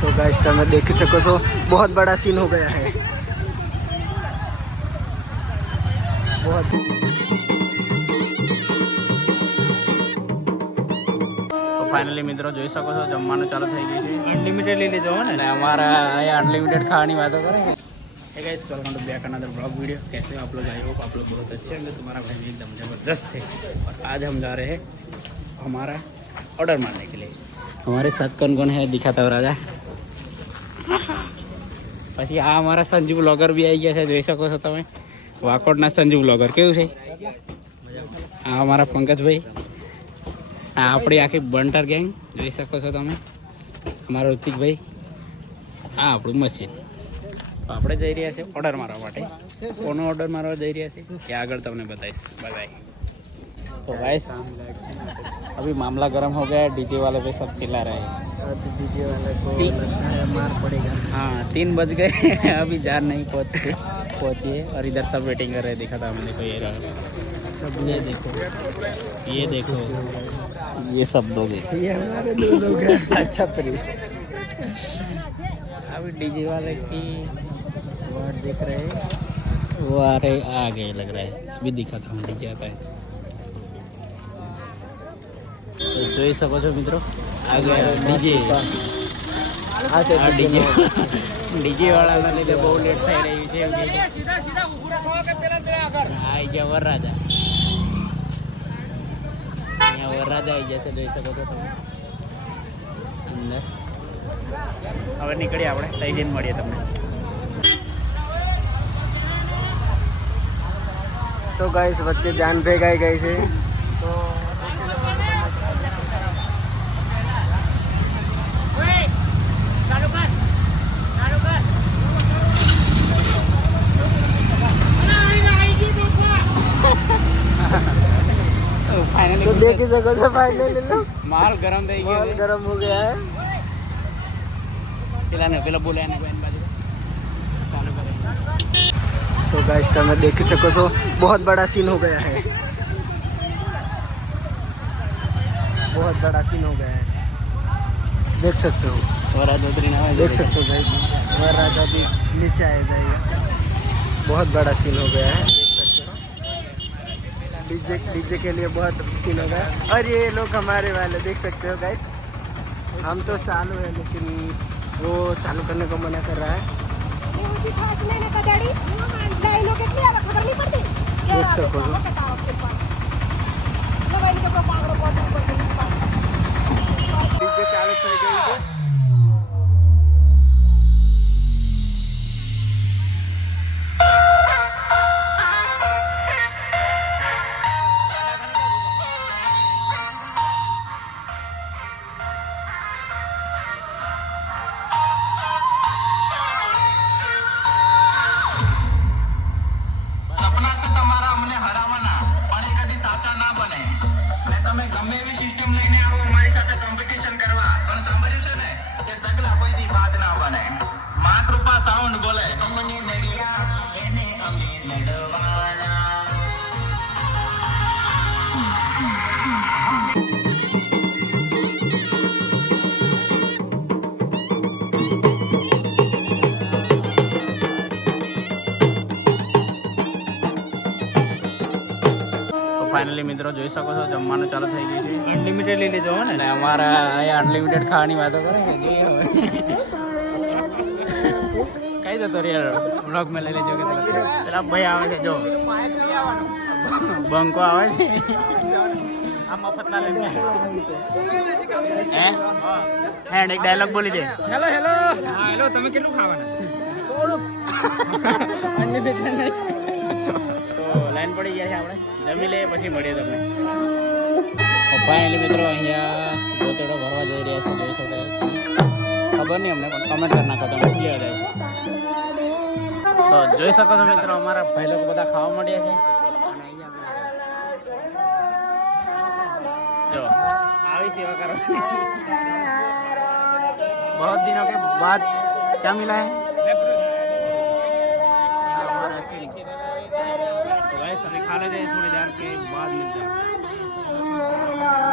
तो गाइस તમે દેખી શકો છો बहुत बड़ा सीन हो गया है बहुत તો ફાઇનલી મિત્રો જોઈ શકો છો જમવાનું ચાલુ થઈ ગયું છે અનલિમિટેડ લઈ લેજો હો અને અમારા અહીંયા અનલિમિટેડ ખાવાની વાતો કરે है guys welcome to back another blog video कैसे हो आप लोग आई होप आप लोग बहुत अच्छे होंगे तुम्हारा भाई भी एकदम ज़बरदस्त है और आज हम जा रहे हैं हमारा ऑर्डर मारने के लिए हमारे साथ कौन कौन है दिखाता हो राजा પછી આ અમારા સંજુ બ્લોગર બી આવી ગયા છે જોઈ શકો છો તમે વાકોડના સંજુ બ્લોગર કેવું છે આ અમારા પંકજભાઈ આ આપણી આખી બંટર ગેંગ જોઈ શકો છો તમે અમારા ઋતિકભાઈ આ આપણું મશીન તો આપણે જઈ રહ્યા છીએ ઓર્ડર મારવા માટે કોનો ઓર્ડર મારવા જઈ રહ્યા છે એ આગળ તમને બતાવીશ બાય तो गैस अभी मामला गर्म हो गया है डीजे वाले पे सब चिल्ला रहे हैं अब डीजे वाले को लगता है मार पड़ेगा। हाँ तीन बज गए अभी जार नहीं पहुँचे पहुँची है और इधर सब वेटिंग कर रहे हैं देखा था हमने देखो ये रहा सब ये देखो। ये देखो। ये सब लोग ये हमारे दो लोग हैं। अच्छा प्री अभी डीजे वाले की और देख रहे हैं। वो आ रहे आ गए लग रहा है। अभी दिखा था हम डीजे आता है। તો જોઈ શકો છો મિત્રો. આગળ ડીજે આ છે ડીજે ડીજે વાળાના લીધે બહુ લેટ થઈ રહ્યું છે એમ કે આ ગયા વરરાજા. અહીંયા વરરાજા આવી જશે જોઈ શકો છો તમે. અંદર. હવે નીકળીએ આપણે લઈ જઈને મળીએ તમને. તો ગાઈસ વચ્ચે જાન ભેગાઈ ગઈ છે. તો ફાઇનલી तो देख ही सको છો फाइनली लो માલ ગરમ થઈ ગયો माल છે गरम हो गया है પેલા ને પેલા બોલ્યા ને બેન બાજુ ચાલુ કરે तो गाइस તમે દેખી શકો છો बहुत बड़ा सीन हो गया है बहुत बड़ा सीन हो गया है देख सकते हो વરરાજ ઉતરીને આવે देख सकते हो गाइस वरराजा भी नीचे आ जाएगा बहुत बड़ा सीन हो गया है देख सकते हो डीजे डीजे के लिए बहुत फील हो। गया और ये लोग हमारे वाले देख सकते हो गैस हम तो चालू है लेकिन वो चालू करने को मना कर रहा है। ये check Maybe she's done system now. Finally મિત્રો જોઈ શકો છો જમવાનું ચાલુ થઈ ગયું છે. અનલિમિટેડ લઈ લેજો ને. અમારે અમારા અહીંયા અનલિમિટેડ ખાવાની વાતો કરે કઈ જતો રે બ્લોગમાં લઈ લેજો કે પેલા. ભાઈ આવે છે જો. બંકો આવે છે. હે? હે એક ડાયલોગ બોલી દે. હેલો હેલો હેલો તમે કેટલું ખાવાના? થોડુંક. અનલિમિટેડ નહીં. તો લાઈન પડી ગયા છે આપણે. જમી લઈએ પછી મળીએ તમને. ફાઇનલી મિત્રો અહીંયા ગોતેડો ભરવા જઈ રહ્યા છે. જોઈ શકો ખબર નહીં અમને પણ કમેન્ટ કરી નાખો તમે. ક્લિયર જાય તો જોઈ શકો છો મિત્રો અમારા ભાઈ લોકો બધા ખાવા મળ્યા છે. બહુ દિનો કે બાદ ક્યાં મિલા હે गाइस अभी खा लेते हैं थोड़ी देर के बाद मिलते हैं